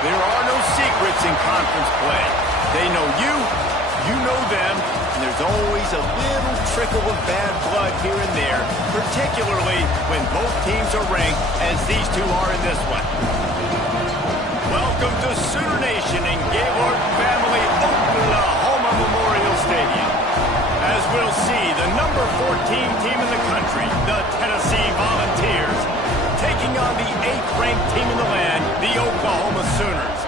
There are no secrets in conference play. They know you, you know them, and there's always a little trickle of bad blood here and there, particularly when both teams are ranked, as these two are in this one. Welcome to Sooner Nation and Gaylord Family Oklahoma Memorial Stadium. As we'll see, the number 14 team in the country, the Tennessee Volunteers, taking on the 8th-ranked team in the land, the Oklahoma Sooners.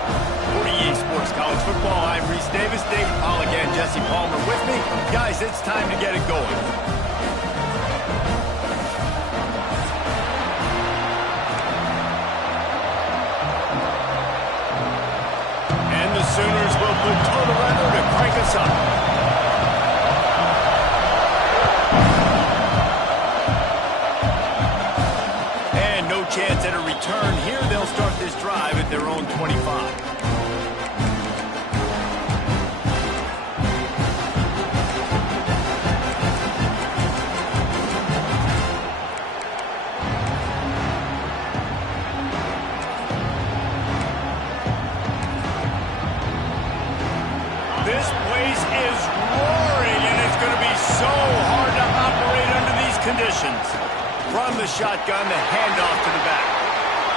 For EA Sports College Football, I'm Reese Davis, David Polligan, Jesse Palmer with me. Guys, it's time to get it going. And the Sooners will put total weather to crank us up. Chance at a return here. They'll start this drive at their own 25. This place is roaring, and it's going to be so hard to operate under these conditions. From the shotgun, the handoff to the back.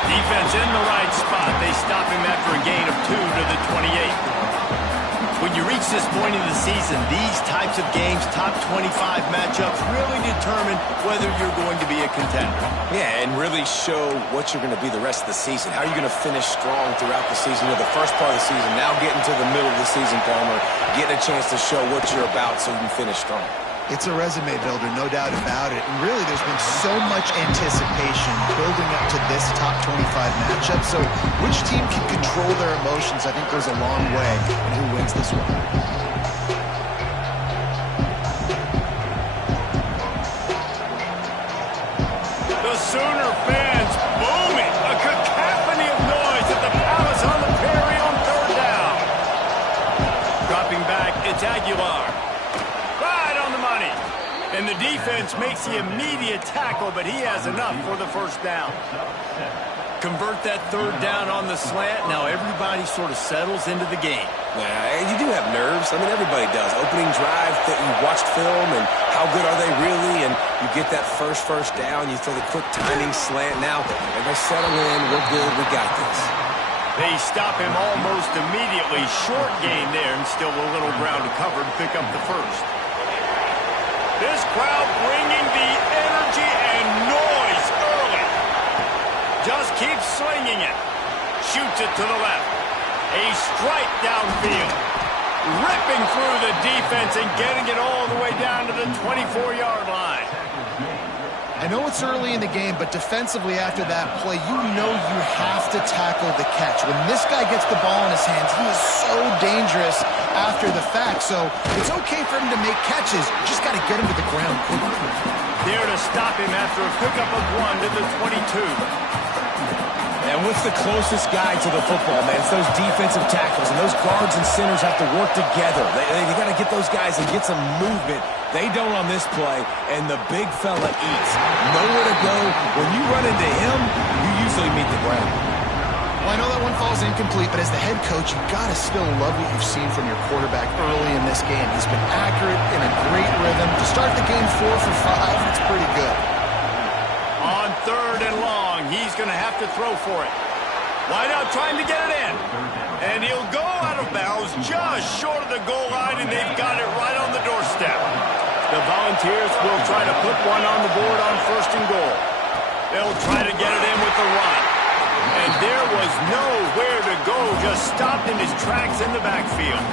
Defense in the right spot. They stop him after a gain of 2 to the 28. When you reach this point in the season, these types of games, top 25 matchups, really determine whether you're going to be a contender. Yeah, and really show what you're going to be the rest of the season. How are you going to finish strong throughout the season? You know, the first part of the season, now getting to the middle of the season, Palmer, getting a chance to show what you're about so you can finish strong. It's a resume builder, no doubt about it. And really, there's been so much anticipation building up to this top 25 matchup. So which team can control their emotions, I think, goes a long way in who wins this one. The Sooner fans booming. A cacophony of noise at the Palace on the Prairie on 3rd down. Dropping back, it's Aguilar. And the defense makes the immediate tackle, but he has enough for the first down. Convert that 3rd down on the slant. Now everybody sort of settles into the game. Yeah, you do have nerves. I mean, everybody does. Opening drive, that you watched film, and how good are they really? And you get that first down. You throw the quick timing slant. Now, everybody settle in. We're good. We got this. They stop him almost immediately. Short gain there, and still a little ground to cover to pick up the first. This crowd bringing the energy and noise early. Just keeps slinging it. Shoots it to the left. A strike downfield. Ripping through the defense and getting it all the way down to the 24-yard line. I know it's early in the game, but defensively after that play, you know you have to tackle the catch. When this guy gets the ball in his hands, he is so dangerous after the fact. So it's okay for him to make catches. You just got to get him to the ground quickly. There to stop him after a pickup of 1 to the 22. And what's the closest guy to the football, man? It's those defensive tackles, and those guards and centers have to work together. They got to get those guys and get some movement. They don't on this play, and the big fella eats. Nowhere to go. When you run into him, you usually meet the ground. Well, I know that one falls incomplete, but as the head coach, you got to still love what you've seen from your quarterback early in this game. He's been accurate in a great rhythm. To start the game 4 for 5, it's pretty good. On 3rd and long, he's going to have to throw for it. Wide out trying to get it in. And he'll go out of bounds just short of the goal line, and they've got it right on the doorstep. The Volunteers will try to put one on the board on 1st and goal. They'll try to get it in with the run. And there was nowhere to go, just stopped in his tracks in the backfield.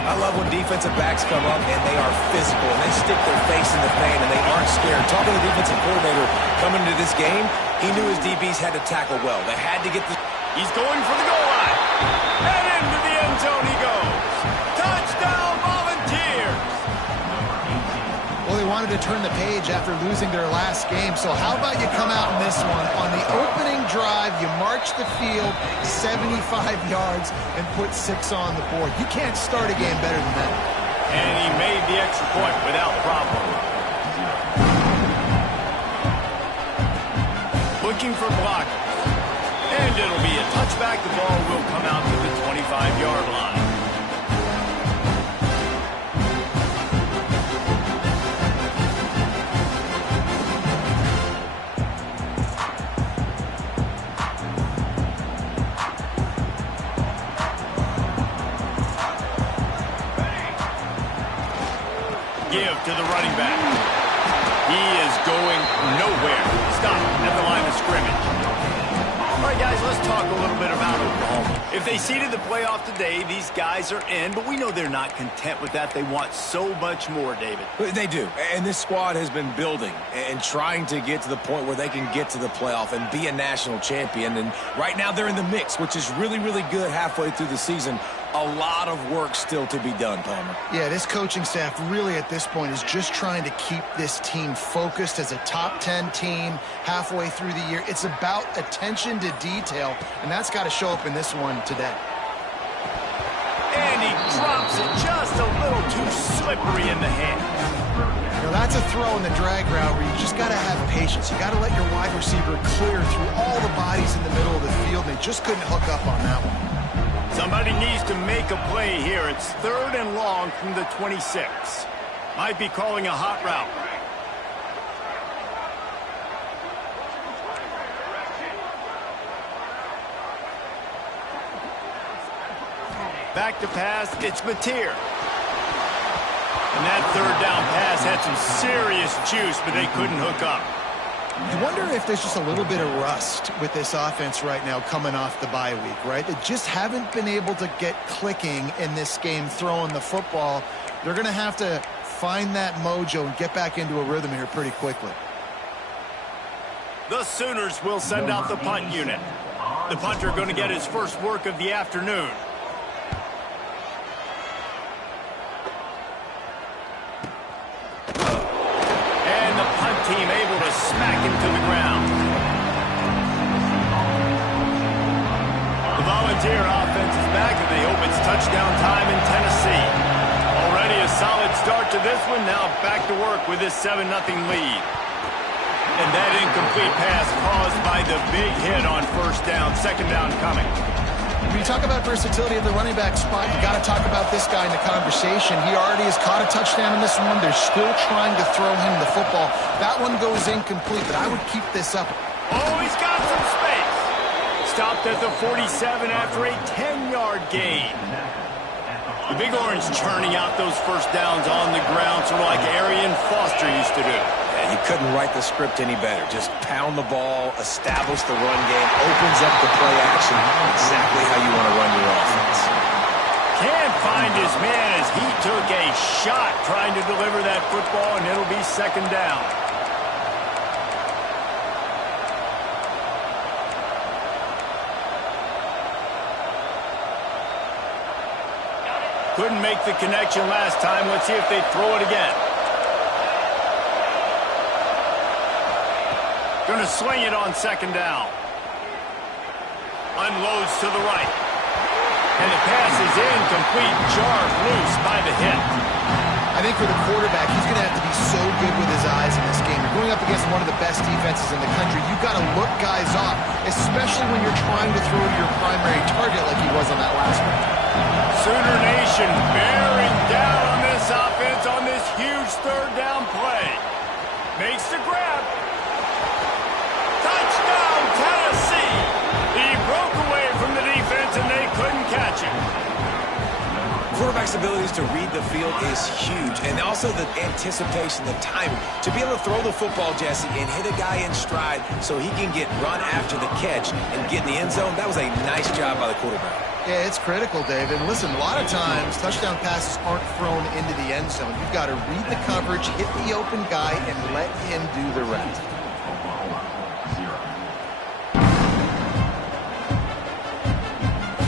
I love when defensive backs come up and they are physical and they stick their face in the fan and they aren't scared. Talking to the defensive coordinator coming into this game, he knew his DBs had to tackle well. They had to get the... He's going for the goal line. And into the end zone he goes. Touchdown, Volunteers! Well, they wanted to turn the page after losing their last game, so how about you come out in this one? On the opening drive, you march the field 75 yards and put 6 on the board. You can't start a game better than that. And he made the extra point without problem. Looking for blockers. And it'll be a touchback. The ball will come out to the 25-yard line. Give to the running back. He is going nowhere. Stop at the line of scrimmage. All right, guys, let's talk a little bit about Oklahoma. If they seeded the playoff today, these guys are in, but we know they're not content with that. They want so much more, David. They do, and this squad has been building and trying to get to the point where they can get to the playoff and be a national champion. And right now they're in the mix, which is really, really good halfway through the season. A lot of work still to be done, Palmer. Yeah, this coaching staff really at this point is just trying to keep this team focused as a top 10 team halfway through the year. It's about attention to detail, and that's got to show up in this one today. And he drops it just a little too slippery in the hand. Now that's a throw in the drag route where you just got to have patience. You got to let your wide receiver clear through all the bodies in the middle of the field, and they just couldn't hook up on that one. Somebody needs to make a play here. It's 3rd and long from the 26. Might be calling a hot route. Back to pass, it's Mateer. And that 3rd down pass had some serious juice, but they couldn't hook up. You wonder if there's just a little bit of rust with this offense right now coming off the bye week, right? They just haven't been able to get clicking in this game throwing the football. They're going to have to find that mojo and get back into a rhythm here pretty quickly. The Sooners will send out the punt unit. The punter going to get his first work of the afternoon. Team able to smack him to the ground. The Volunteer offense is back, and they hope it's touchdown time in Tennessee. Already a solid start to this one. Now back to work with this 7-0 lead. And that incomplete pass caused by the big hit on 1st down. 2nd down coming. When you talk about versatility at the running back spot, you got to talk about this guy in the conversation. He already has caught a touchdown in this one. They're still trying to throw him the football. That one goes incomplete, but I would keep this up. Oh, he's got some space. Stopped at the 47 after a 10-yard gain. The Big Orange churning out those 1st downs on the ground, sort of like Arian Foster used to do. You couldn't write the script any better. Just pound the ball, establish the run game, opens up the play action, exactly how you want to run your offense. Can't find his man as he took a shot trying to deliver that football, and it'll be 2nd down. Couldn't make the connection last time. Let's see if they throw it again. Going to swing it on 2nd down. Unloads to the right. And the pass is incomplete. Jarred loose by the hit. I think for the quarterback, he's going to have to be so good with his eyes in this game. You're going up against one of the best defenses in the country. You've got to look guys off, especially when you're trying to throw to your primary target like he was on that last one. Sooner Nation bearing down on this offense on this huge 3rd down play. Makes the grab. Touchdown, Tennessee! He broke away from the defense, and they couldn't catch him. Quarterback's abilities to read the field is huge, and also the anticipation, the timing. To be able to throw the football, Jesse, and hit a guy in stride so he can get run after the catch and get in the end zone, that was a nice job by the quarterback. Yeah, it's critical, Dave. And listen, a lot of times, touchdown passes aren't thrown into the end zone. You've got to read the coverage, hit the open guy, and let him do the rest.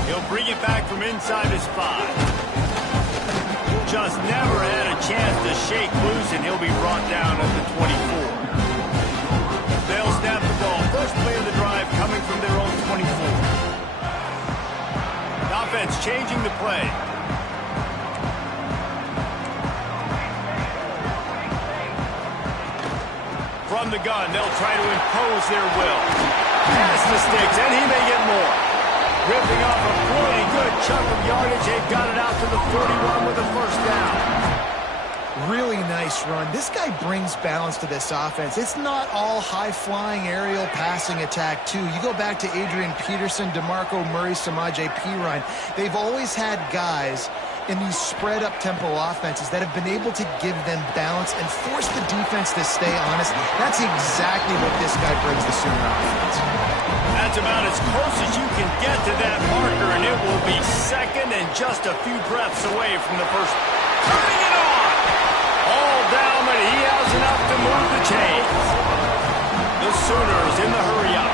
He'll bring it back from inside his 5. Just never had a chance to shake loose, and he'll be brought down at the 24. They'll snap the ball. First play of the drive coming from their own 24. Offense changing the play. From the gun, they'll try to impose their will. Past the sticks, and he may get more. Ripping off a pretty good chunk of yardage. They've got it out to the 41 with a first down. Really nice run. This guy brings balance to this offense. It's not all high-flying aerial passing attack, too. You go back to Adrian Peterson, DeMarco Murray, Samaje Perine. They've always had guys in these spread-up tempo offenses that have been able to give them balance and force the defense to stay honest. That's exactly what this guy brings the Sooner offense. That's about as close as you can get to that marker, and it will be second and just a few breaths away from the first. Turning it on! All down, but he has enough to move the chains. The Sooners in the hurry-up.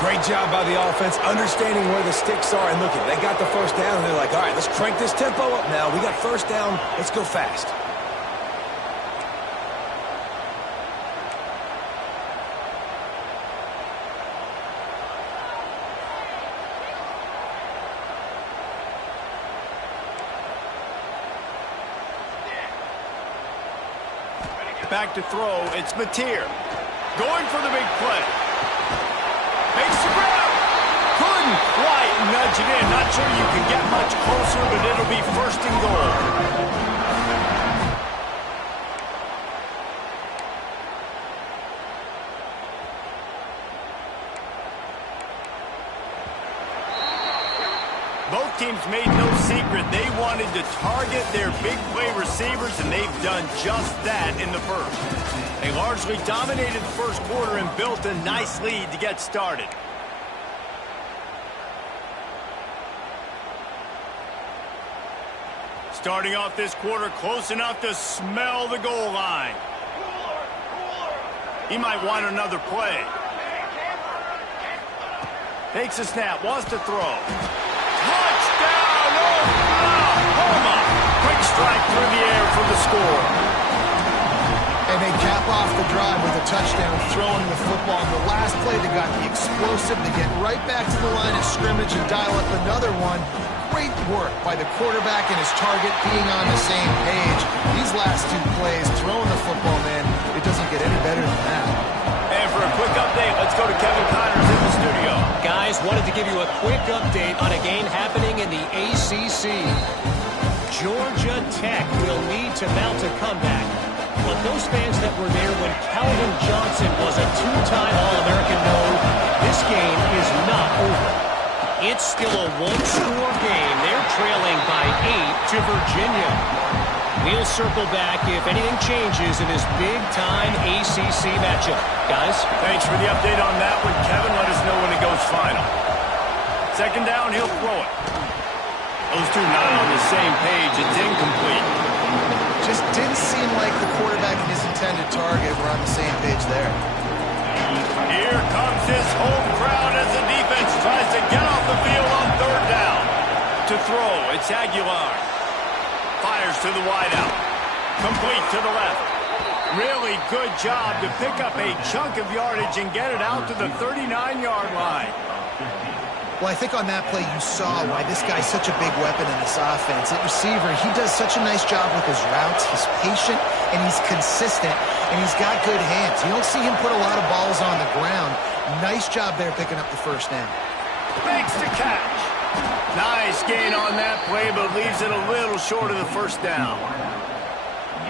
Great job by the offense, understanding where the sticks are. And look, they got the first down, and they're like, all right, let's crank this tempo up now. We got first down. Let's go fast. Back to throw, it's Mateer. Going for the big play. Makes the grab. Couldn't quite nudge it in. Not sure you can get much closer, but it'll be first and goal. Both teams made no secret they wanted to target their big play receivers, and they've done just that in the first. They largely dominated the first quarter and built a nice lead to get started. Starting off this quarter close enough to smell the goal line. He might want another play. Takes a snap, wants to throw. Touchdown, Oklahoma! Quick strike through the air for the score. And they cap off the drive with a touchdown, throwing the football. On the last play, they got the explosive. They get right back to the line of scrimmage and dial up another one. Great work by the quarterback and his target being on the same page. These last two plays, throwing the football, man, it doesn't get any better than that. And for a quick update, let's go to Kevin Connors in the studio. Guys, wanted to give you a quick update on a game happening in the ACC. Georgia Tech will need to mount a comeback. But those fans that were there when Calvin Johnson was a two-time All-American know this game is not over. It's still a one-score game. They're trailing by 8 to Virginia. We'll circle back if anything changes in this big-time ACC matchup. Guys? Thanks for the update on that one, Kevin. Let us know when it goes final. Second down, he'll throw it. Those two not on the same page. It's incomplete. Just didn't seem like the quarterback and his intended target were on the same page there. Here comes this home crowd as the defense tries to get off the field on third down. To throw, it's Aguilar. Fires to the wideout. Complete to the left. Really good job to pick up a chunk of yardage and get it out to the 39-yard line. Well, I think on that play you saw why this guy's such a big weapon in this offense. At receiver, he does such a nice job with his routes. He's patient, and he's consistent, and he's got good hands. You don't see him put a lot of balls on the ground. Nice job there picking up the first down. Makes the catch. Nice gain on that play, but leaves it a little short of the first down.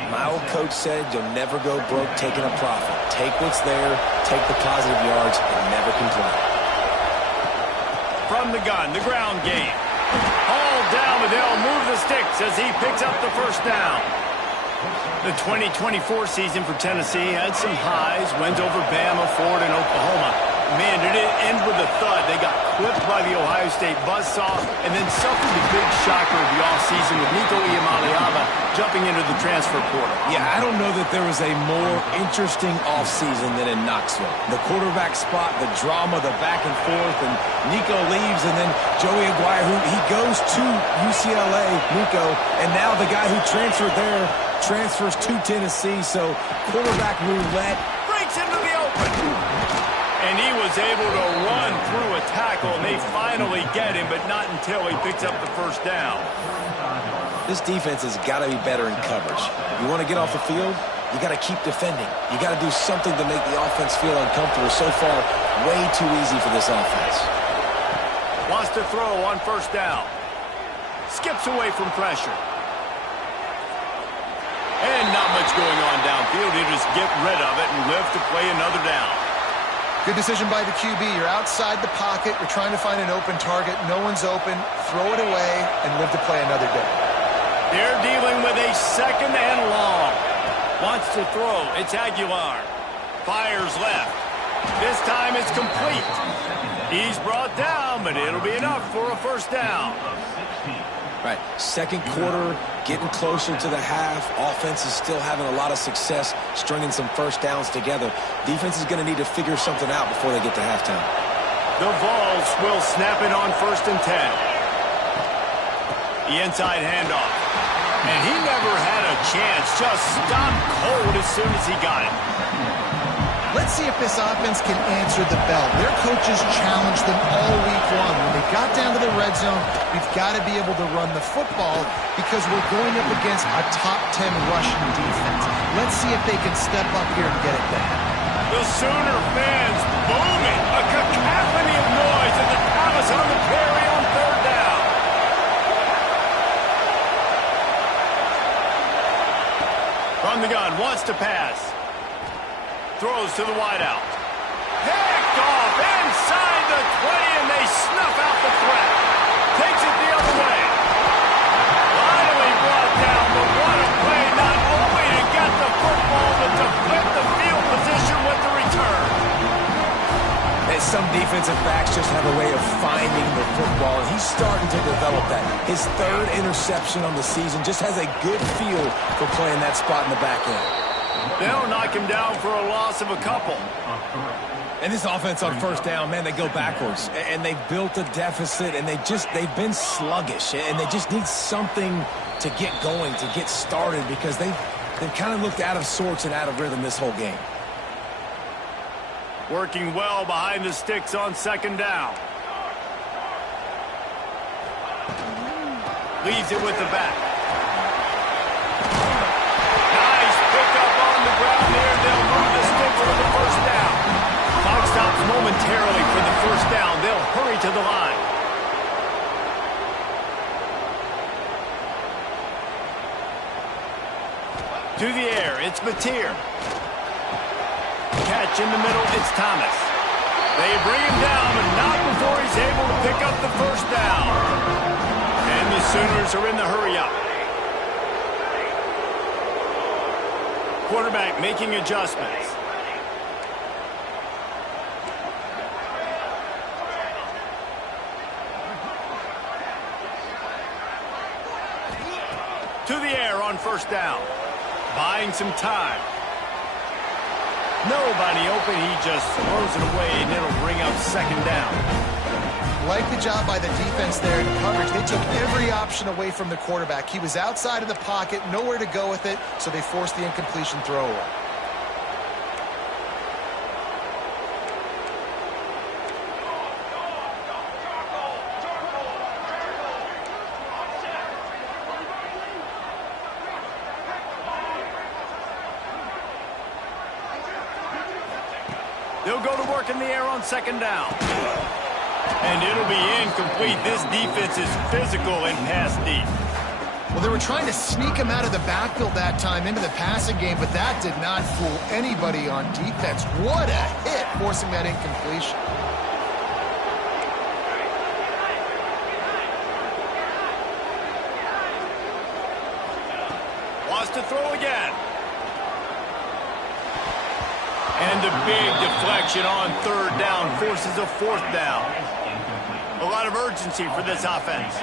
My old coach said you'll never go broke taking a profit. Take what's there, take the positive yards, and never complain. From the gun, the ground game. Hauled down, but they'll move the sticks as he picks up the first down. The 2024 season for Tennessee had some highs, went over Bama, Ford, and Oklahoma. Man, did it end with a thud. They got clipped by the Ohio State buzzsaw and then suffered the big shocker of the offseason with Nico Iamaleava jumping into the transfer portal. Yeah, I don't know that there was a more interesting offseason than in Knoxville. The quarterback spot, the drama, the back and forth, and Nico leaves, and then Joey Aguirre, who he goes to UCLA, Nico, and now the guy who transferred there transfers to Tennessee, so quarterback roulette. Breaks into the open. And he was able to run through a tackle, and they finally get him, but not until he picks up the first down. This defense has got to be better in coverage. You want to get off the field? you got to keep defending. You got to do something to make the offense feel uncomfortable. So far, way too easy for this offense. Wants to throw on first down. Skips away from pressure. And not much going on downfield. He'll just get rid of it and live to play another down. Good decision by the QB. You're outside the pocket. You're trying to find an open target. No one's open. Throw it away and live to play another day. They're dealing with a second and long. Wants to throw. It's Aguilar. Fires left. This time it's complete. He's brought down, but it'll be enough for a first down. Right, second quarter, getting closer to the half. Offense is still having a lot of success stringing some first downs together. Defense is going to need to figure something out before they get to halftime. The Vols will snap it on 1st and 10. The inside handoff. And he never had a chance. Just stopped cold as soon as he got it. Let's see if this offense can answer the bell. Their coaches challenged them all week long. When they got down to the red zone, we've got to be able to run the football because we're going up against a top 10 rushing defense. Let's see if they can step up here and get it done. The Sooner fans booming. A cacophony of noise at the Palace on the Prairie on 3rd down. From the gun, wants to pass. Throws to the wideout. Picked off inside the 20, and they snuff out the threat. Takes it the other way. Finally brought down, but what a play, not only to get the football, but to flip the field position with the return. And some defensive backs just have a way of finding the football, and he's starting to develop that. His 3rd interception on the season, just has a good feel for playing that spot in the back end. They'll knock him down for a loss of a couple. And this offense on first down, man, they go backwards. And they've built a deficit, and they've been sluggish. And they just need something to get going, to get started, because they've kind of looked out of sorts and out of rhythm this whole game. Working well behind the sticks on 2nd down. Leaves it with the back. Ground there, they'll move the sticks for the first down. Clock stops momentarily for the first down. They'll hurry to the line. To the air, it's Mateer. Catch in the middle, it's Thomas. They bring him down, but not before he's able to pick up the first down. And the Sooners are in the hurry-up. Quarterback making adjustments. To the air on first down. Buying some time. Nobody open. He just throws it away, and it'll bring up 2nd down. Like the job by the defense there in coverage. They took every option away from the quarterback. He was outside of the pocket, nowhere to go with it, so they forced the incompletion throw away. They'll go to work in the air on 2nd down. And it'll be incomplete. This defense is physical and pass deep. Well, they were trying to sneak him out of the backfield that time into the passing game, but that did not fool anybody on defense. What a hit, forcing that incompletion. Wants to throw again. And a big deflection on 3rd down forces a 4th down. A lot of urgency for this offense.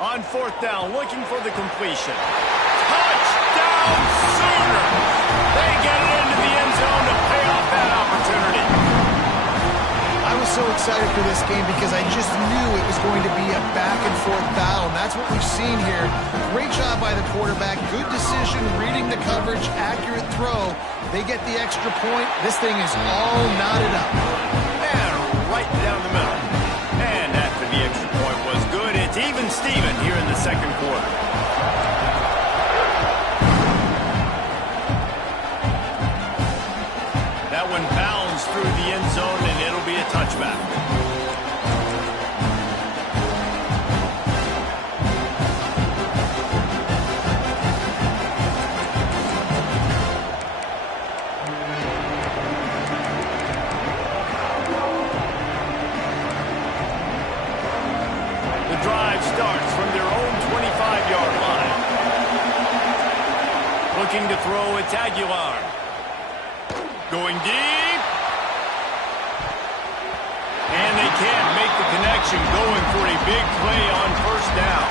On 4th down, looking for the completion. Touchdown Sooners! They get it into the end zone to pay off that opportunity. so excited for this game because I just knew it was going to be a back-and-forth battle, and that's what we've seen here. Great job by the quarterback, good decision, reading the coverage, accurate throw. They get the extra point. This thing is all knotted up. And right down the middle. And after the extra point was good, it's even Steven here in the second quarter. That one bounds through the end zone, and it'll be a touchback. The drive starts from their own 25-yard line. Looking to throw, it's Aguilar. Going deep. And they can't make the connection, going for a big play on first down.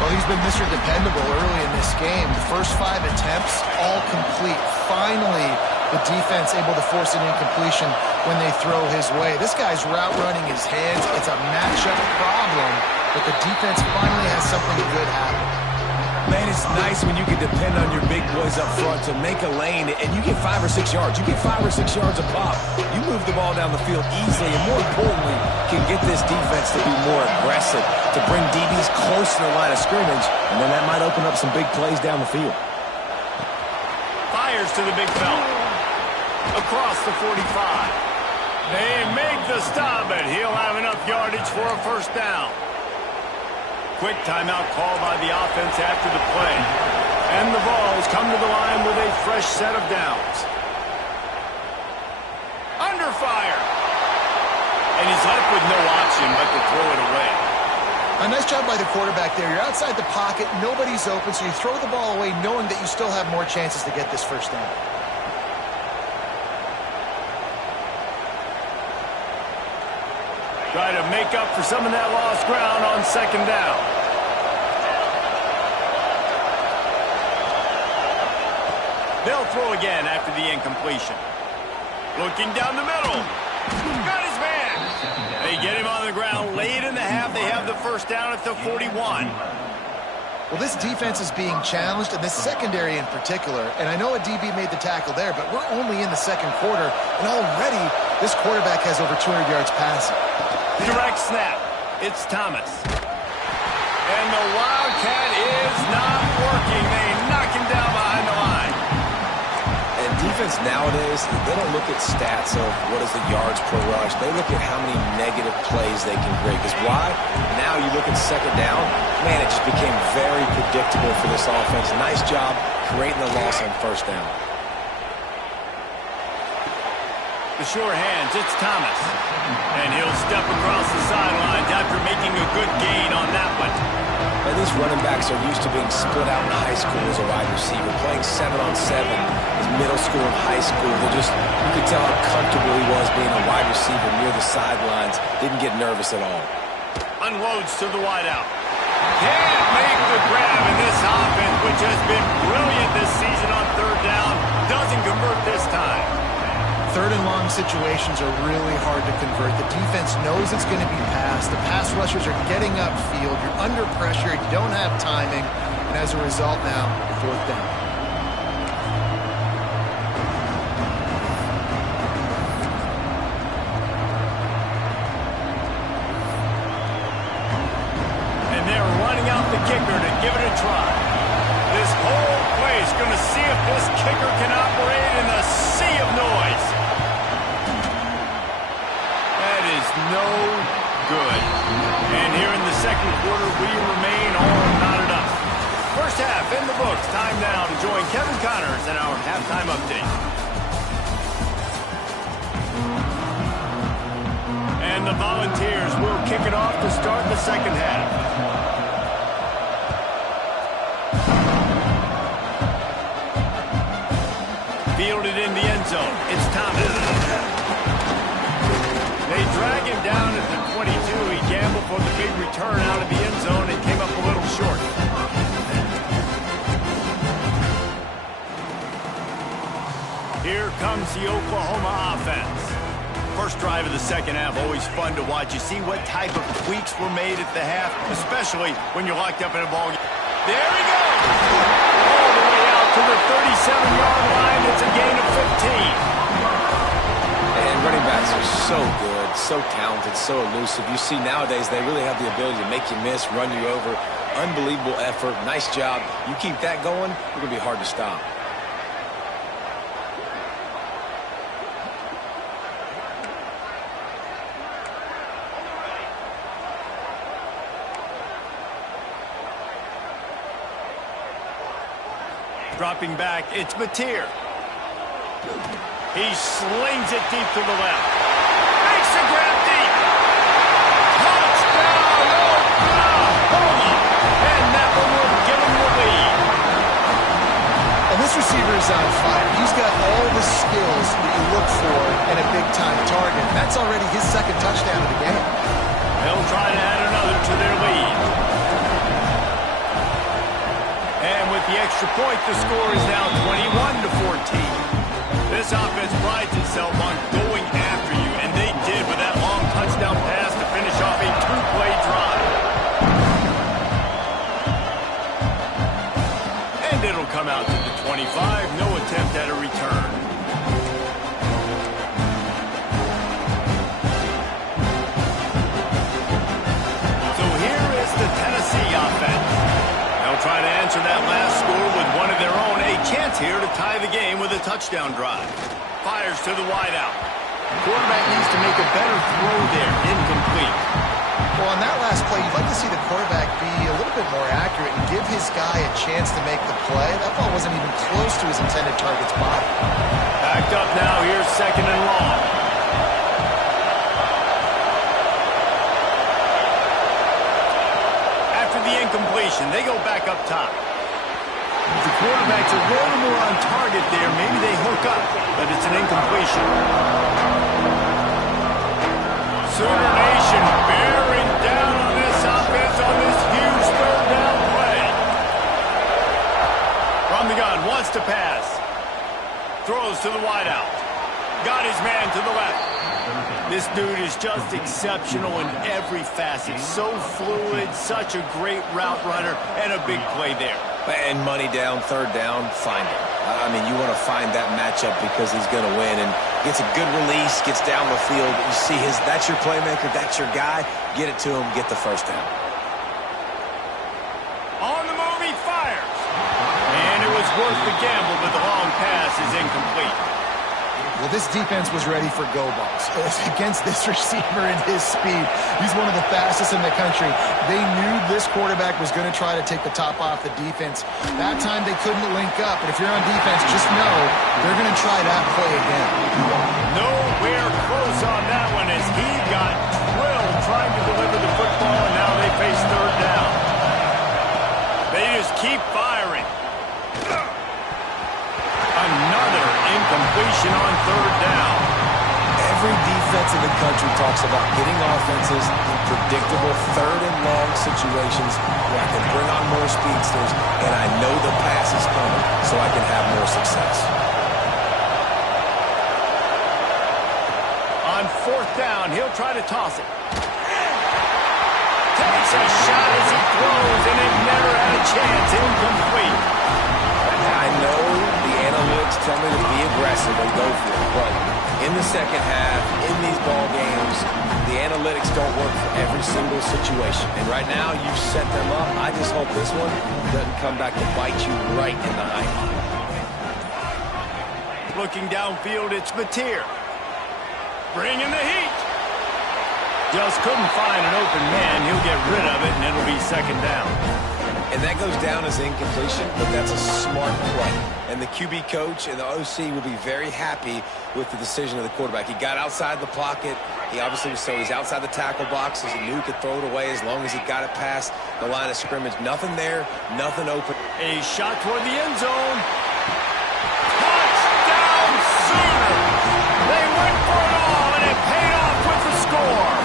Well, he's been Mr. Dependable early in this game. The first 5 attempts, all complete. Finally, the defense able to force an incompletion when they throw his way. This guy's route running his hands. It's a matchup problem, but the defense finally has something good happen. Man, it's nice when you can depend on your big boys up front to make a lane, and you get 5 or 6 yards. You get 5 or 6 yards a pop. You move the ball down the field easily, and more importantly, can get this defense to be more aggressive, to bring DBs close to the line of scrimmage, and then that might open up some big plays down the field. Fires to the big fella. Across the 45. They make the stop, but he'll have enough yardage for a first down. Quick timeout call by the offense after the play. And the Vols come to the line with a fresh set of downs. Under fire. And he's left with no option but to throw it away. A nice job by the quarterback there. You're outside the pocket, nobody's open, so you throw the ball away knowing that you still have more chances to get this first down. Try to make up for some of that lost ground on second down. They'll throw again after the incompletion. Looking down the middle. Got his man. They get him on the ground late in the half. They have the first down at the 41. Well, this defense is being challenged, and this secondary in particular. And I know a DB made the tackle there, but we're only in the second quarter, and already this quarterback has over 200 yards passing. Direct snap. It's Thomas. And the Wildcat is not working. They knock him down behind the line. And defense nowadays, they don't look at stats of what is the yards per rush. They look at how many negative plays they can create. Because why? Now you look at second down, man, it just became very predictable for this offense. Nice job creating the loss on first down. The sure hands, it's Thomas. And he'll step across the sidelines after making a good gain on that one. And these running backs are used to being split out in high school as a wide receiver, playing 7-on-7 as middle school and high school. You could tell how comfortable he was being a wide receiver near the sidelines. Didn't get nervous at all. Unloads to the wideout. Can't make the grab in this offense, which has been brilliant this season on third down. Doesn't convert this time. Third and long situations are really hard to convert. The defense knows it's going to be passed. The pass rushers are getting upfield. You're under pressure. You don't have timing. And as a result now, fourth down. And they're running out the kicker to give it a try. This whole play is going to see if this kicker can operate in a sea of noise. No good. And here in the second quarter, we remain all knotted up. First half in the books. Time now to join Kevin Connors in our halftime update. And the Volunteers will kick it off to start the second half. Fielded in the end zone. It's Thomas. They drag him down at the 22. He gambled for the big return out of the end zone and came up a little short. Here comes the Oklahoma offense. first drive of the second half, always fun to watch. You see what type of tweaks were made at the half, especially when you're locked up in a ball game. There he goes! All the way out to the 37-yard line. It's a gain of 15. And running backs are so good, so talented, so elusive. You see nowadays they really have the ability to make you miss, run you over. Unbelievable effort. Nice job. You keep that going, you're going to be hard to stop. Dropping back, it's Mateer. He slings it deep to the left. Makes the grab deep. Touchdown, Oklahoma. And that one will give him the lead. And this receiver is on fire. He's got all the skills that you look for in a big-time target. That's already his second touchdown of the game. They'll try to add another to their lead. And with the extra point, the score is now 21-14. This offense prides itself on going after you, and they did with that long touchdown pass to finish off a two-play drive. And it'll come out to the 25. No attempt at a return. So here is the Tennessee offense. They'll try to answer that last score with one of their own. A chance here to tie the game with a touchdown drive. Fires to the wideout. The quarterback needs to make a better throw there. Incomplete. Well, on that last play, you'd like to see the quarterback be a little bit more accurate and give his guy a chance to make the play. That ball wasn't even close to his intended target's body. Backed up now. Here's second and long. After the incompletion, they go back up top. If the quarterback's a little more on target there, maybe they hook up, but it's an incompletion. Sooner Nation bearing down on this offense on this huge third down play. From the gun, wants to pass. Throws to the wideout. Got his man to the left. This dude is just exceptional in every facet. So fluid, such a great route runner, and a big play there. And money down, third down, find him. I mean, you want to find that matchup because he's going to win. And gets a good release, gets down the field. You see that's your playmaker, that's your guy. Get it to him, get the first down. On the move, he fires. And it was worth the gamble, but the long pass is incomplete. Well, this defense was ready for go balls against this receiver and his speed. He's one of the fastest in the country. They knew this quarterback was going to try to take the top off the defense. That time they couldn't link up, but if you're on defense, just know they're going to try that play again. Nowhere close on that one as he got drilled trying to deliver the football, and now they face third down. They just keep firing. Another incompletion on third down. Every defense in the country talks about getting offenses in predictable third and long situations where I can bring on more speedsters and I know the pass is coming so I can have more success. On fourth down, he'll try to toss it. Takes a shot as he throws, and it never had a chance. Incomplete. I know the analytics tell me to be aggressive and go for it, but in the second half, in these ball games, the analytics don't work for every single situation. And right now, you've set them up. I just hope this one doesn't come back to bite you right in the eye. Looking downfield, it's Mateer. Bringing the heat. Just couldn't find an open man. He'll get rid of it, and it'll be second down. And that goes down as incompletion, but that's a smart play. And the QB coach and the OC will be very happy with the decision of the quarterback. He got outside the pocket. He obviously was so he's outside the tackle box, so he knew he could throw it away as long as he got it past the line of scrimmage. Nothing there, nothing open. A shot toward the end zone. Touchdown Sooners! They went for it all, and it paid off with the score.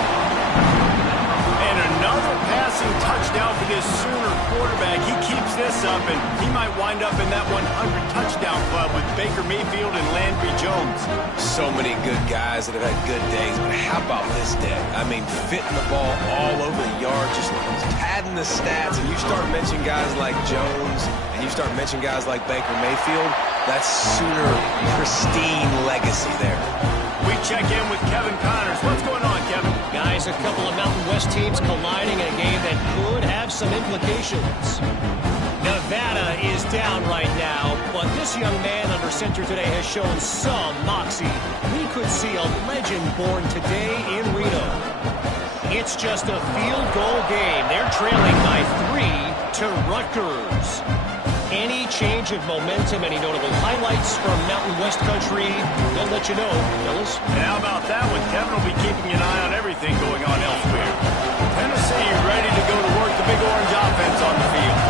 And another passing touchdown for this Sooner quarterback. He keeps this mess up, and he might wind up in that 100 touchdown club with Baker Mayfield and Landry Jones. So many good guys that have had good days, but how about this day? I mean, fitting the ball all over the yard, just padding the stats, and you start mentioning guys like Jones, and you start mentioning guys like Baker Mayfield, that's Sooner pristine legacy there. We check in with Kevin Connors. What's going on, Kevin? Guys, a couple of Mountain West teams colliding in a game that could have some implications. Nevada is down right now, but this young man under center today has shown some moxie. We could see a legend born today in Reno. It's just a field goal game. They're trailing by 3 to Rutgers. Any change of momentum, any notable highlights from Mountain West country, they'll let you know, fellas. And how about that one? Kevin will be keeping an eye on everything going on elsewhere. Tennessee ready to go to work the big orange offense on the field.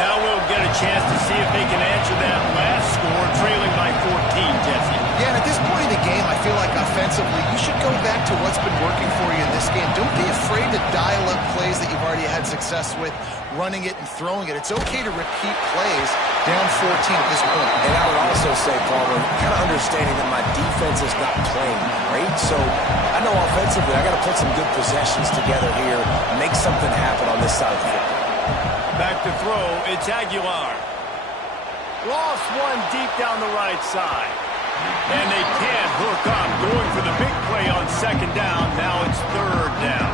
Now we'll get a chance to see if they can answer that last score, trailing by 14, Jesse. Yeah, and at this point in the game, I feel like offensively, you should go back to what's been working for you in this game. Don't be afraid to dial up plays that you've already had success with, running it and throwing it. It's okay to repeat plays down 14 at this point. And I would also say, Palmer, kind of understanding that my defense is not playing great, so I know offensively I got to put some good possessions together here, make something happen on this side of the football. Back to throw, it's Aguilar. Lost one deep down the right side. And they can't hook up, going for the big play on second down. Now it's third down.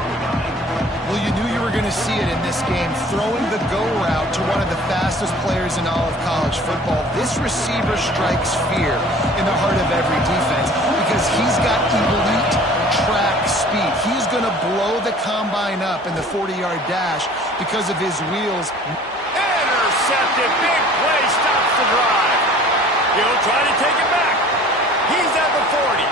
Well, you knew you were going to see it in this game, throwing the go route to one of the fastest players in all of college football. This receiver strikes fear in the heart of every defense because he's got elite track speed. He's going to blow the combine up in the 40-yard dash because of his wheels. Intercepted, big play, stops the drive. He'll try to take it back. He's at the 40.